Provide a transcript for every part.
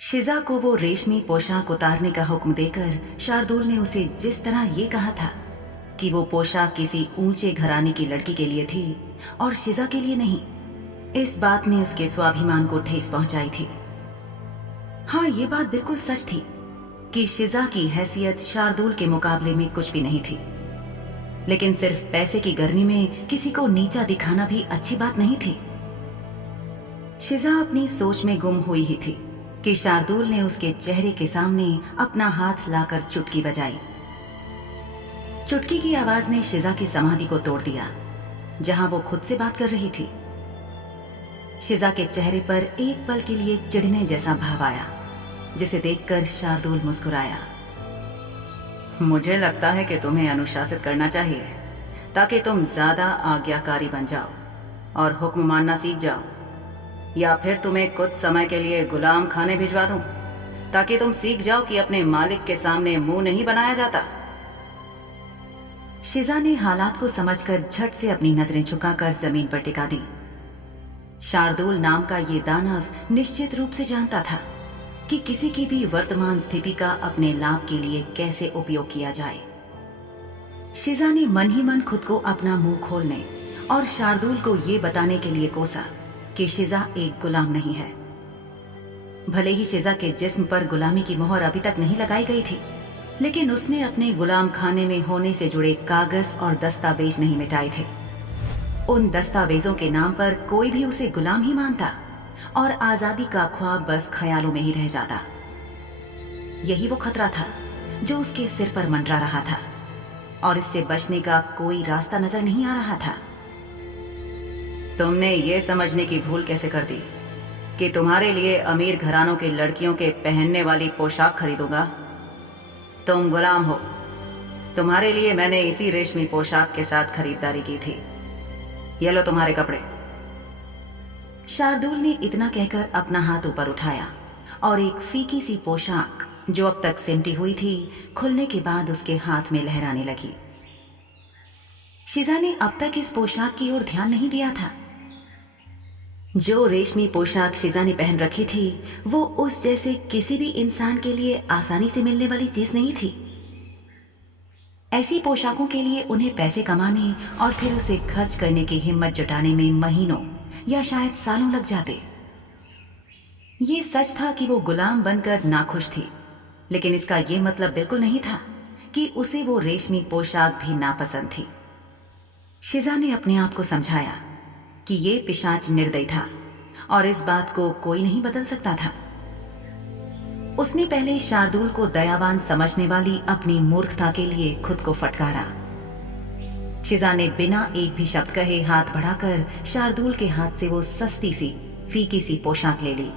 शिजा को वो रेशमी पोशाक उतारने का हुक्म देकर शार्दुल ने उसे जिस तरह ये कहा था कि वो पोशाक किसी ऊंचे घराने की लड़की के लिए थी और शिजा के लिए नहीं, इस बात ने उसके स्वाभिमान को ठेस पहुंचाई थी। हाँ, ये बात बिल्कुल सच थी कि शिजा की हैसियत शार्दुल के मुकाबले में कुछ भी नहीं थी, लेकिन सिर्फ पैसे की गर्मी में किसी को नीचा दिखाना भी अच्छी बात नहीं थी। शिजा अपनी सोच में गुम हुई ही थी कि शार्दुल ने उसके चेहरे के सामने अपना हाथ लाकर चुटकी बजाई। चुटकी की आवाज ने शिजा की समाधि को तोड़ दिया, जहां वो खुद से बात कर रही थी। शिजा के चेहरे पर एक पल के लिए चिढ़ने जैसा भाव आया, जिसे देखकर शार्दुल मुस्कुराया। मुझे लगता है कि तुम्हें अनुशासित करना चाहिए ताकि तुम ज्यादा आज्ञाकारी बन जाओ और हुक्म मानना सीख जाओ, या फिर तुम्हें कुछ समय के लिए गुलाम खाने भिजवा दूं ताकि तुम सीख जाओ कि अपने मालिक के सामने मुंह नहीं बनाया जाता। शिजा ने हालात को समझकर झट से अपनी नजरें झुकाकर जमीन पर टिका दी। शार्दुल नाम का ये दानव निश्चित रूप से जानता था कि किसी की भी वर्तमान स्थिति का अपने लाभ के लिए कैसे उपयोग किया जाए। शिजा ने मन ही मन खुद को अपना मुंह खोलने और शार्दुल को ये बताने के लिए कोसा कि शिजा एक गुलाम नहीं है। भले ही शिजा के जिस्म पर गुलामी की मोहर अभी तक नहीं लगाई गई थी, लेकिन उसने अपने गुलाम खाने में होने से जुड़े कागज और दस्तावेज नहीं मिटाए थे। उन दस्तावेजों के नाम पर कोई भी उसे गुलाम ही मानता और आजादी का ख्वाब बस ख्यालों में ही रह जाता। यही वो खतरा था जो उसके सिर पर मंडरा रहा था और इससे बचने का कोई रास्ता नजर नहीं आ रहा था। तुमने ये समझने की भूल कैसे कर दी कि तुम्हारे लिए अमीर घरानों की लड़कियों के पहनने वाली पोशाक खरीदूंगा? तुम गुलाम हो। तुम्हारे लिए मैंने इसी रेशमी पोशाक के साथ खरीदारी की थी। ये लो तुम्हारे कपड़े। शार्दुल ने इतना कहकर अपना हाथ ऊपर उठाया और एक फीकी सी पोशाक जो अब तक सिमटी हुई थी खुलने के बाद उसके हाथ में लहराने लगी। शिजा ने अब तक इस पोशाक की ओर ध्यान नहीं दिया था। जो रेशमी पोशाक शिजा ने पहन रखी थी वो उस जैसे किसी भी इंसान के लिए आसानी से मिलने वाली चीज नहीं थी। ऐसी पोशाकों के लिए उन्हें पैसे कमाने और फिर उसे खर्च करने की हिम्मत जुटाने में महीनों या शायद सालों लग जाते। ये सच था कि वो गुलाम बनकर नाखुश थी, लेकिन इसका ये मतलब बिल्कुल नहीं था कि उसे वो रेशमी पोशाक भी नापसंद थी। शिजा ने अपने आप को समझाया कि ये पिशाच निर्दयी था और इस बात को कोई नहीं बदल सकता था। उसने पहले शार्दुल को दयावान समझने वाली अपनी मूर्खता के लिए खुद को फटकारा। शिजा ने बिना एक भी शब्द कहे हाथ बढ़ाकर शार्दुल के हाथ से वो सस्ती सी फीकी सी पोशाक ले ली।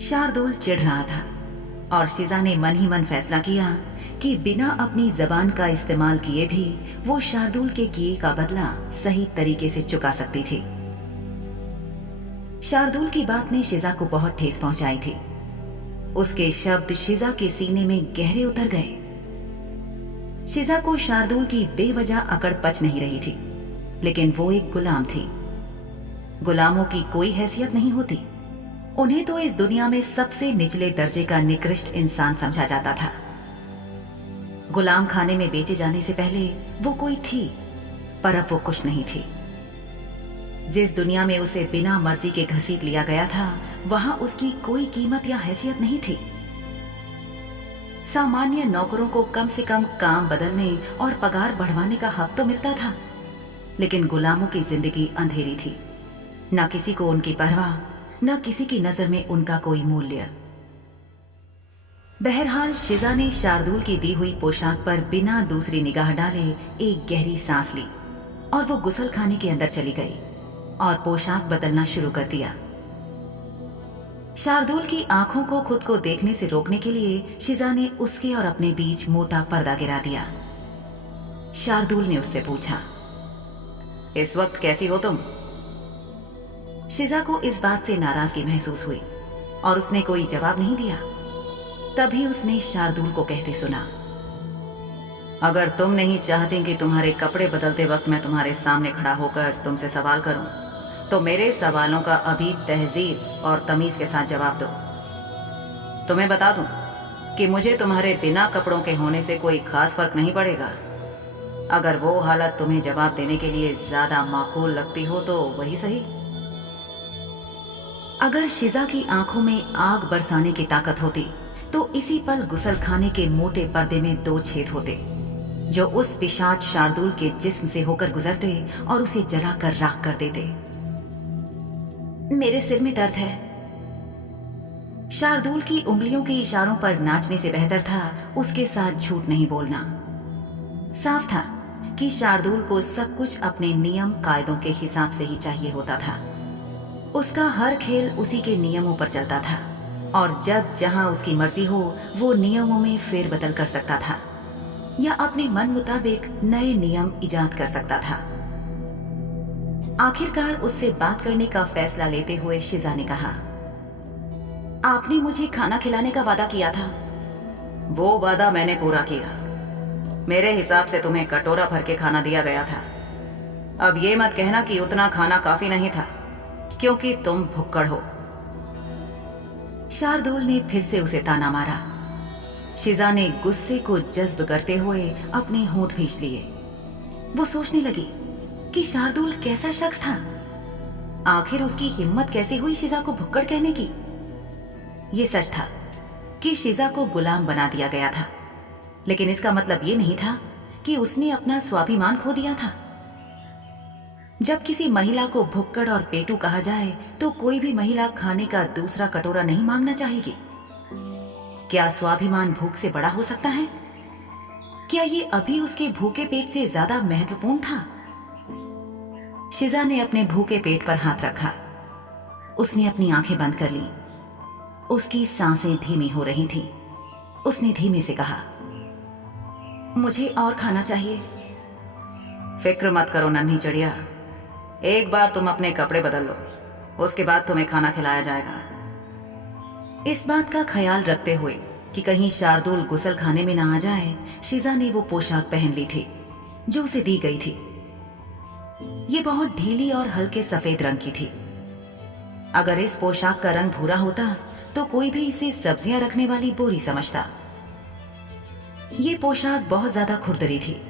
शार्दुल चिढ़ रहा था और शिजा ने मन ही मन फैसला किया कि बिना अपनी जबान का इस्तेमाल किए भी वो शार्दुल के किए का बदला सही तरीके से चुका सकती थी। शार्दुल की बात ने शिजा को बहुत ठेस पहुंचाई थी। उसके शब्द शिजा के सीने में गहरे उतर गए। शिजा को शार्दुल की बेवजह अकड़ पच नहीं रही थी, लेकिन वो एक गुलाम थी। गुलामों की कोई हैसियत नहीं होती। उन्हें तो इस दुनिया में सबसे निचले दर्जे का निकृष्ट इंसान समझा जाता था। गुलाम खाने में बेचे जाने से पहले वो कोई थी, पर अब वो कुछ नहीं थी। जिस दुनिया में उसे बिना मर्जी के घसीट लिया गया था, वहां उसकी कोई कीमत या हैसियत नहीं थी। सामान्य नौकरों को कम से कम काम बदलने और पगार बढ़वाने का हक तो मिलता था, लेकिन गुलामों की जिंदगी अंधेरी थी। न किसी को उनकी परवाह, न किसी की नजर में उनका कोई मूल्य। बहरहाल शिजा ने शार्दुल की दी हुई पोशाक पर बिना दूसरी निगाह डाले एक गहरी सांस ली और वो गुसल खाने के अंदर चली गई और पोशाक बदलना शुरू कर दिया। शार्दुल की आंखों को खुद को देखने से रोकने के लिए शिजा ने उसके और अपने बीच मोटा पर्दा गिरा दिया। शार्दुल ने उससे पूछा, इस वक्त कैसी हो तुम? शिजा को इस बात से नाराजगी महसूस हुई और उसने कोई जवाब नहीं दिया। तभी उसने शार्दुल को कहते सुना, अगर तुम नहीं चाहते कि तुम्हारे कपड़े बदलते वक्त मैं तुम्हारे सामने खड़ा होकर तुमसे सवाल करूं, तो मेरे सवालों का अभी तहजीब और तमीज के साथ जवाब दो। तुम्हें बता दूं कि मुझे तुम्हारे बिना कपड़ों के होने से कोई खास फर्क नहीं पड़ेगा। अगर वो हालत तुम्हें जवाब देने के लिए ज्यादा माकूल लगती हो तो वही सही। अगर शिजा की आंखों में आग बरसाने की ताकत होती तो इसी पल गुसलखाने के मोटे पर्दे में 2 छेद होते जो उस पिशाच शार्दुल के जिस्म से होकर गुजरते और उसे जलाकर राख कर देते। मेरे सिर में दर्द है। शार्दुल की उंगलियों के इशारों पर नाचने से बेहतर था उसके साथ झूठ नहीं बोलना। साफ था कि शार्दुल को सब कुछ अपने नियम कायदों के हिसाब से ही चाहिए होता था। उसका हर खेल उसी के नियमों पर चलता था और जब जहां उसकी मर्जी हो वो नियमों में फेरबदल कर सकता था या अपने मन मुताबिक नए नियम इजाद कर सकता था। आखिरकार उससे बात करने का फैसला लेते हुए शिजा ने कहा, आपने मुझे खाना खिलाने का वादा किया था। वो वादा मैंने पूरा किया। मेरे हिसाब से तुम्हें कटोरा भर के खाना दिया गया था। अब ये मत कहना कि उतना खाना काफी नहीं था, क्योंकि तुम भुक्कड़ हो। शार्दुल ने फिर से उसे ताना मारा। शिजा ने गुस्से को जज्ब करते हुए अपने होंठ भींच लिए। वो सोचने लगी कि शार्दुल कैसा शख्स था। आखिर उसकी हिम्मत कैसे हुई शिजा को भुक्कड़ कहने की। ये सच था कि शिजा को गुलाम बना दिया गया था, लेकिन इसका मतलब ये नहीं था कि उसने अपना स्वाभिमान खो दिया था। जब किसी महिला को भुक्कड़ और पेटू कहा जाए तो कोई भी महिला खाने का दूसरा कटोरा नहीं मांगना चाहेगी। क्या स्वाभिमान भूख से बड़ा हो सकता है? क्या ये अभी उसके भूखे पेट से ज्यादा महत्वपूर्ण था? शिजा ने अपने भूखे पेट पर हाथ रखा। उसने अपनी आंखें बंद कर ली। उसकी सांसें धीमी हो रही थीं। उसने धीमे से कहा, मुझे और खाना चाहिए। फिक्र मत करो नन्ही चिड़िया, एक बार तुम अपने कपड़े बदल लो, उसके बाद तुम्हें खाना खिलाया जाएगा। इस बात का ख्याल रखते हुए कि कहीं शार्दुल गुसल खाने में ना आ जाए, शिजा ने वो पोशाक पहन ली थी जो उसे दी गई थी। ये बहुत ढीली और हल्के सफेद रंग की थी। अगर इस पोशाक का रंग भूरा होता तो कोई भी इसे सब्जियां रखने वाली बोरी समझता। ये पोशाक बहुत ज्यादा खुरदरी थी।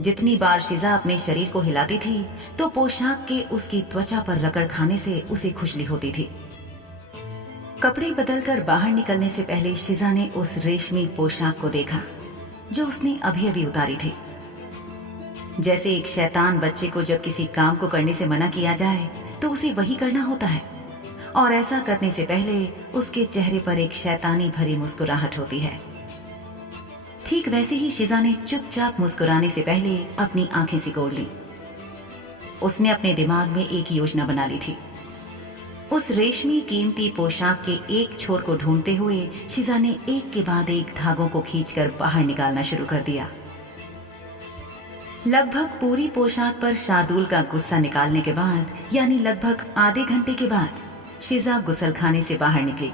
जितनी बार शिजा अपने शरीर को हिलाती थी तो पोशाक के उसकी त्वचा पर रगड़ खाने से उसे खुजली होती थी। कपड़े बदलकर बाहर निकलने से पहले शिजा ने उस रेशमी पोशाक को देखा जो उसने अभी अभी उतारी थी। जैसे एक शैतान बच्चे को जब किसी काम को करने से मना किया जाए तो उसे वही करना होता है, और ऐसा करने से पहले उसके चेहरे पर एक शैतानी भरी मुस्कुराहट होती है। ठीक वैसे ही शिजा ने चुपचाप मुस्कुराने से पहले अपनी आंखें सिकोड़ ली। उसने अपने दिमाग में एक योजना बना ली थी। उस रेशमी कीमती पोशाक के एक छोर को ढूंढते हुए शिजा ने एक के बाद एक धागों को खींचकर बाहर निकालना शुरू कर दिया। लगभग पूरी पोशाक पर शार्दुल का गुस्सा निकालने के बाद, यानी लगभग आधे घंटे के बाद, शिजा गुसलखाने से बाहर निकली।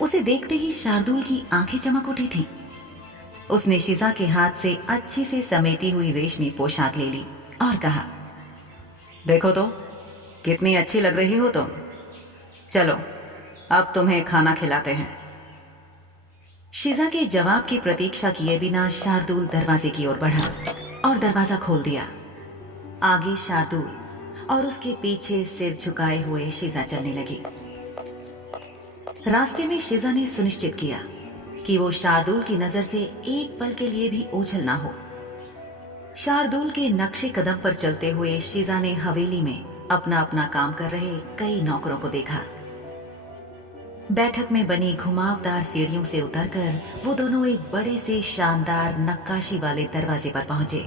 उसे देखते ही शार्दुल की आंखें चमक उठी थीं। उसने शिजा के हाथ से अच्छी से समेटी हुई रेशमी पोशाक ले ली और कहा, देखो तो कितनी अच्छी लग रही हो तुम। चलो अब तुम्हें खाना खिलाते हैं। शिजा के जवाब की प्रतीक्षा किए बिना शार्दुल दरवाजे की ओर बढ़ा और दरवाजा खोल दिया। आगे शार्दुल और उसके पीछे सिर झुकाए हुए शिजा चलने लगी। रास्ते में शिजा ने सुनिश्चित किया कि वो शार्दुल की नजर से एक पल के लिए भी ओझल ना हो। शार्दुल के नक्शे कदम पर चलते हुए शिजा ने हवेली में अपना अपना काम कर रहे कई नौकरों को देखा। बैठक में बनी घुमावदार सीढ़ियों से उतरकर वो दोनों एक बड़े से शानदार नक्काशी वाले दरवाजे पर पहुंचे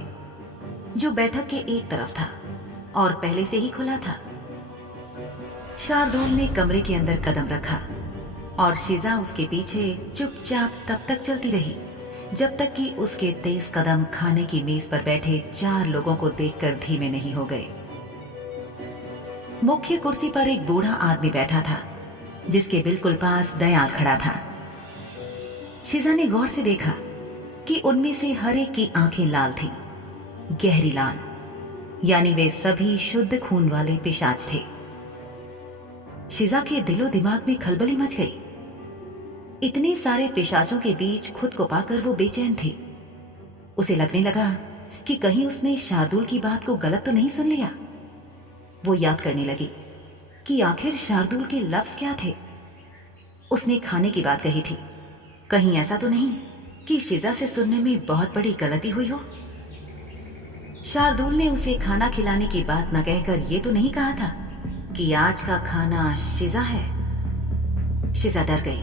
जो बैठक के एक तरफ था और पहले से ही खुला था। शार्दुल ने कमरे के अंदर कदम रखा और शिजा उसके पीछे चुपचाप तब तक चलती रही जब तक कि उसके तेज कदम खाने की मेज पर बैठे 4 लोगों को देखकर धीमे नहीं हो गए। मुख्य कुर्सी पर एक बूढ़ा आदमी बैठा था जिसके बिल्कुल पास दयाल खड़ा था। शिजा ने गौर से देखा कि उनमें से हर एक की आंखें लाल थीं, गहरी लाल, यानी वे सभी शुद्ध खून वाले पिशाच थे। शिजा के दिलो दिमाग में खलबली मच गई। इतने सारे पिशाचों के बीच खुद को पाकर वो बेचैन थी। उसे लगने लगा कि कहीं उसने शार्दुल की बात को गलत तो नहीं सुन लिया। वो याद करने लगी कि आखिर शार्दुल के लफ्ज क्या थे। उसने खाने की बात कही थी, कहीं ऐसा तो नहीं कि शिजा से सुनने में बहुत बड़ी गलती हुई हो। शार्दुल ने उसे खाना खिलाने की बात न कहकर ये तो नहीं कहा था कि आज का खाना शिजा है। शिजा डर गई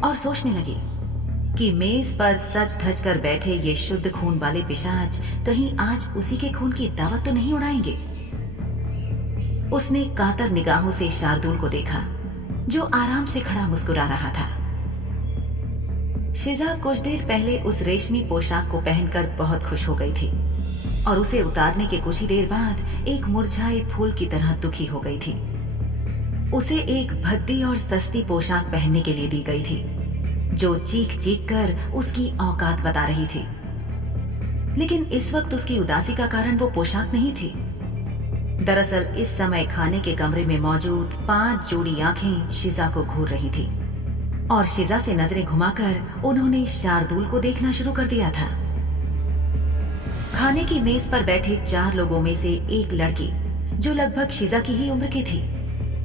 और सोचने लगी कि मेज पर सज धज कर बैठे ये शुद्ध खून वाले पिशाच कहीं आज उसी के खून की दावत तो नहीं उड़ाएंगे। उसने कातर निगाहों से शार्दुल को देखा जो आराम से खड़ा मुस्कुरा रहा था। शिजा कुछ देर पहले उस रेशमी पोशाक को पहनकर बहुत खुश हो गई थी और उसे उतारने के कुछ ही देर बाद एक मुरझाए फूल की तरह दुखी हो गई थी। उसे एक भद्दी और सस्ती पोशाक पहनने के लिए दी गई थी जो चीख चीख कर उसकी औकात बता रही थी। लेकिन इस वक्त उसकी उदासी का कारण वो पोशाक नहीं थी। दरअसल इस समय खाने के कमरे में मौजूद 5 जोड़ी आंखें शिजा को घूर रही थी और शिजा से नजरें घुमाकर उन्होंने शार्दुल को देखना शुरू कर दिया था। खाने की मेज पर बैठे 4 लोगों में से एक लड़की जो लगभग शिजा की ही उम्र की थी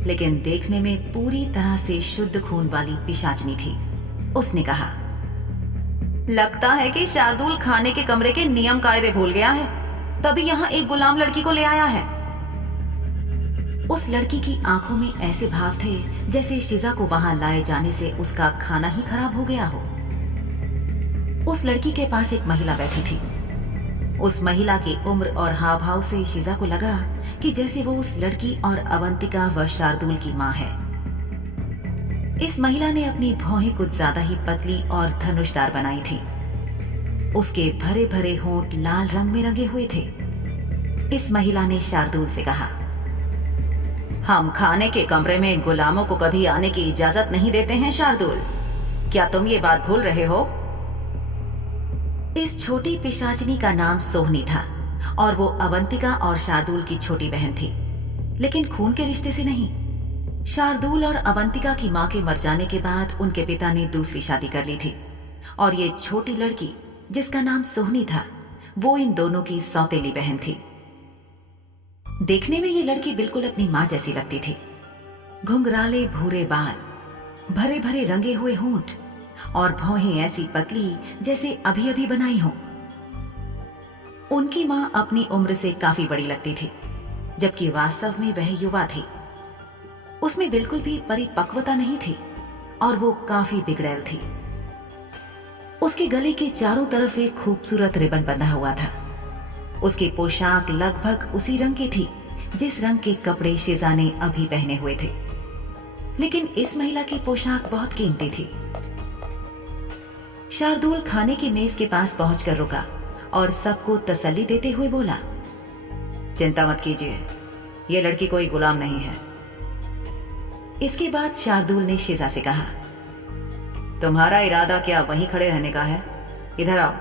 लेकिन देखने में पूरी तरह से शुद्ध खून वाली पिशाचनी थी। उसने कहा, लगता है कि शार्दुल खाने के कमरे के नियम कायदे भूल गया है, तभी यहाँ एक गुलाम लड़की को ले आया है। उस लड़की की आंखों में ऐसे भाव थे जैसे शिजा को वहां लाए जाने से उसका खाना ही खराब हो गया हो। उस लड़की के पास एक महिला बैठी थी। उस महिला की उम्र और हाव भाव से शिजा को लगा कि जैसे वो उस लड़की और अवंतिका व शार्दुल की मां है। इस महिला ने अपनी भौहें कुछ ज्यादा ही पतली और धनुषदार बनाई थी। उसके भरे भरे होंठ लाल रंग में रंगे हुए थे। इस महिला ने शार्दुल से कहा, हम खाने के कमरे में गुलामों को कभी आने की इजाजत नहीं देते हैं शार्दुल, क्या तुम ये बात भूल रहे हो? इस छोटी पिशाचनी का नाम सोहनी था और वो अवंतिका और शार्दुल की छोटी बहन थी, लेकिन खून के रिश्ते से नहीं। शार्दुल और अवंतिका की मां के मर जाने के बाद उनके पिता ने दूसरी शादी कर ली थी और ये छोटी लड़की जिसका नाम सोहनी था वो इन दोनों की सौतेली बहन थी। देखने में ये लड़की बिल्कुल अपनी मां जैसी लगती थी। घुंघराले भूरे बाल, भरे भरे रंगे हुए होंठ और भौहें ऐसी पतली जैसे अभी अभी बनाई हो। उनकी मां अपनी उम्र से काफी बड़ी लगती थी, जबकि वास्तव में वह युवा थी। उसमें बिल्कुल भी परिपक्वता नहीं थी और वो काफी बिगड़ैल थी। उसके गले के चारों तरफ एक खूबसूरत रिबन बंधा हुआ था। उसकी पोशाक लगभग उसी रंग की थी जिस रंग के कपड़े शिजा ने अभी पहने हुए थे, लेकिन इस महिला की पोशाक बहुत कीमती थी। शार्दुल खाने की मेज के पास पहुंचकर रुका और सबको तसल्ली देते हुए बोला, चिंता मत कीजिए, ये लड़की कोई गुलाम नहीं है। इसके बाद शार्दुल ने शिजा से कहा, तुम्हारा इरादा क्या वहीं खड़े रहने का है? इधर आओ।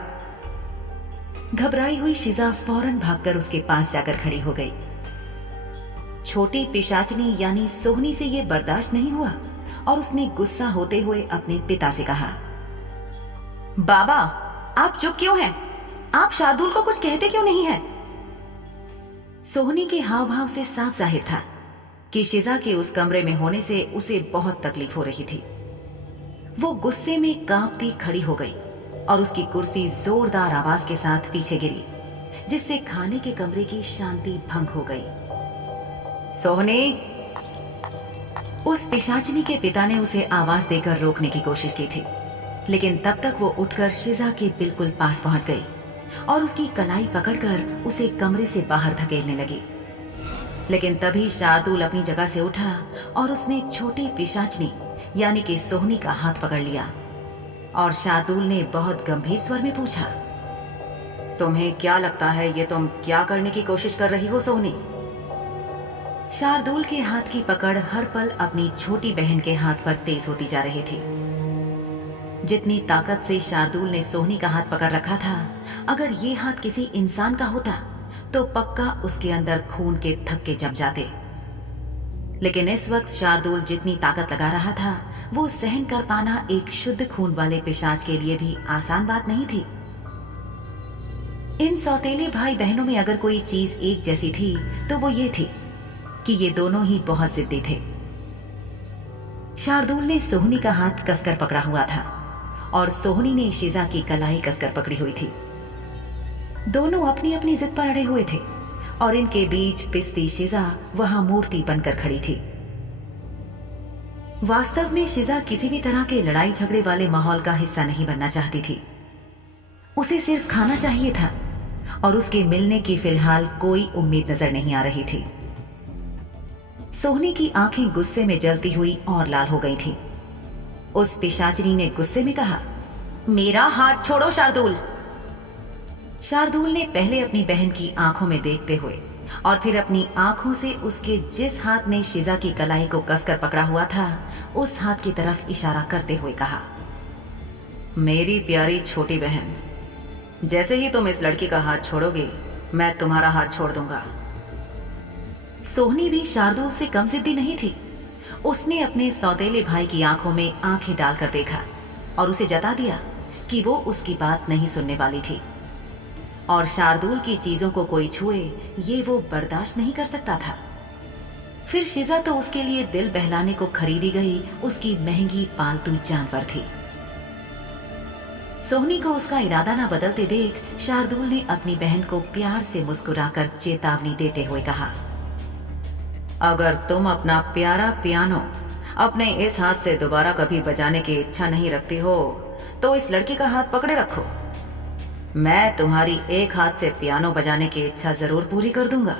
घबराई हुई शिजा फौरन भागकर उसके पास जाकर खड़ी हो गई। छोटी पिशाचनी यानी सोहनी से यह बर्दाश्त नहीं हुआ और उसने गुस्सा होते हुए अपने पिता से कहा, बाबा आप चुप क्यों हैं? आप शार्दुल को कुछ कहते क्यों नहीं है? सोहनी के हाव भाव से साफ जाहिर था कि शिजा के उस कमरे में होने से उसे बहुत तकलीफ हो रही थी। वो गुस्से में कांपती खड़ी हो गई और उसकी कुर्सी जोरदार आवाज के साथ पीछे गिरी, जिससे खाने के कमरे की शांति भंग हो गई। सोहनी! उस पिशाचनी के पिता ने उसे आवाज देकर रोकने की कोशिश की थी, लेकिन तब तक वो उठकर शिजा के बिल्कुल पास पहुंच गई और उसकी कलाई पकड़कर उसे कमरे से बाहर धकेलने लगी। लेकिन तभी शार्दुल अपनी जगह से उठा और उसने छोटी पिशाचनी यानी कि सोहनी का हाथ पकड़ लिया और शार्दुल ने बहुत गंभीर स्वर में पूछा, तुम्हें क्या लगता है ये तुम क्या करने की कोशिश कर रही हो सोहनी? शार्दुल के हाथ की पकड़ हर पल अपनी छोटी बहन के हाथ पर तेज होती जा रही थी। जितनी ताकत से शार्दुल ने सोहनी का हाथ पकड़ रखा था, अगर ये हाथ किसी इंसान का होता तो पक्का उसके अंदर खून के थक्के जम जाते। लेकिन इस वक्त शार्दुल जितनी ताकत लगा रहा था वो सहन कर पाना एक शुद्ध खून वाले पिशाच के लिए भी आसान बात नहीं थी। इन सौतेले भाई बहनों में अगर कोई चीज एक जैसी थी तो वो ये थी कि ये दोनों ही बहुत जिद्दी थे। शार्दुल ने सोहनी का हाथ कसकर पकड़ा हुआ था और सोहनी ने शिजा की कलाई कसकर पकड़ी हुई थी। दोनों अपनी अपनी जिद पर अड़े हुए थे और इनके बीच पिसती शिजा वहां मूर्ति बनकर खड़ी थी। वास्तव में शिजा किसी भी तरह के लड़ाई झगड़े वाले माहौल का हिस्सा नहीं बनना चाहती थी। उसे सिर्फ खाना चाहिए था और उसके मिलने की फिलहाल कोई उम्मीद नजर नहीं आ रही थी। सोहनी की आंखें गुस्से में जलती हुई और लाल हो गई थी। उस पिशाचिनी ने गुस्से में कहा, मेरा हाथ छोड़ो शार्दुल। शार्दुल ने पहले अपनी बहन की आंखों में देखते हुए और फिर अपनी आंखों से उसके जिस हाथ में शिजा की कलाई को कसकर पकड़ा हुआ था उस हाथ की तरफ इशारा करते हुए कहा, मेरी प्यारी छोटी बहन, जैसे ही तुम इस लड़की का हाथ छोड़ोगे मैं तुम्हारा हाथ छोड़ दूंगा। सोहनी भी शार्दुल से कम जिद्दी नहीं थी। उसने अपने सौतेले भाई की आंखों में आंखें डालकर देखा और उसे जता दिया कि वो उसकी बात नहीं सुनने वाली थी और शार्दुल की चीजों को कोई छुए ये वो बर्दाश्त नहीं कर सकता था। फिर शिजा तो उसके लिए दिल बहलाने को खरीदी गई उसकी महंगी पालतू जानवर थी। सोहनी को उसका इरादा न बदलते देख शार्दुल ने अपनी बहन को प्यार से मुस्कुराकर चेतावनी देते हुए कहा, अगर तुम अपना प्यारा पियानो अपने इस हाथ से दोबारा कभी बजाने की इच्छा नहीं रखती हो तो इस लड़की का हाथ पकड़े रखो। मैं तुम्हारी एक हाथ से पियानो बजाने की इच्छा जरूर पूरी कर दूंगा।